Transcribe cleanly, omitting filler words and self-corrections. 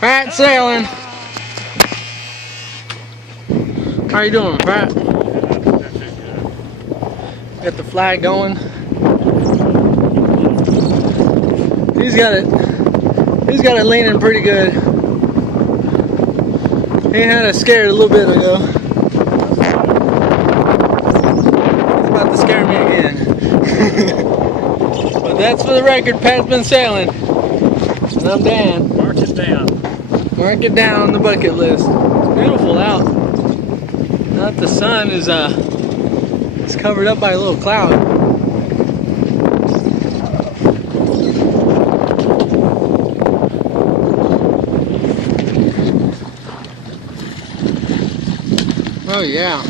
Pat sailing. How you doing, Pat? Got the flag going. He's got it leaning pretty good. He had us scared a little bit ago. He's about to scare me again. But that's for the record. Pat's been sailing. And I'm Dan. Mark it down. Mark it down on the bucket list. It's beautiful out. Now that the sun is it's covered up by a little cloud. Oh yeah.